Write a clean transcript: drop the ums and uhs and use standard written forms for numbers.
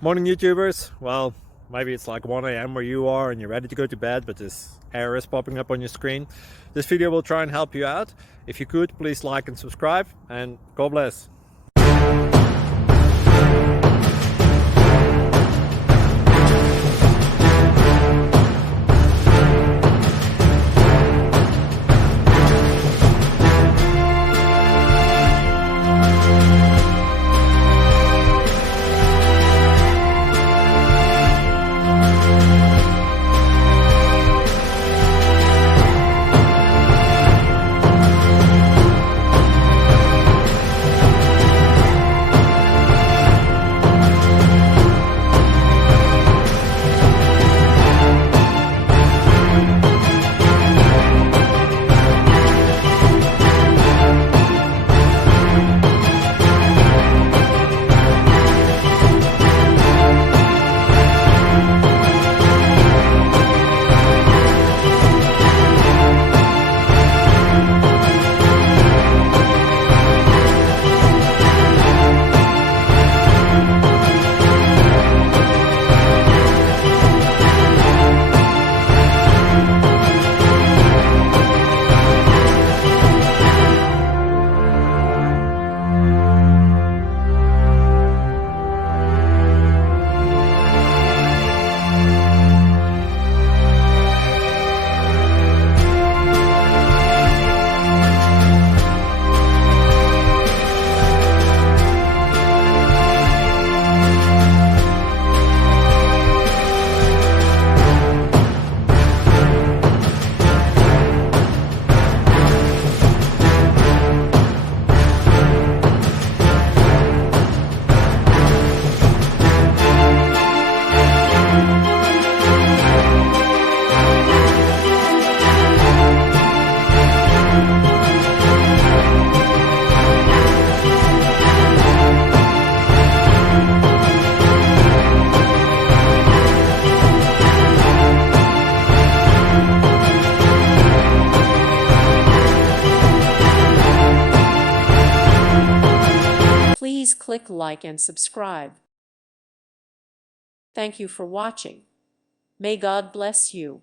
Morning, YouTubers. Well, maybe it's like 1 a.m. where you are and you're ready to go to bed, but this error is popping up on your screen. This video will try and help you out. If you could, please like and subscribe, and God bless. Please click like and subscribe. Thank you for watching. May God bless you.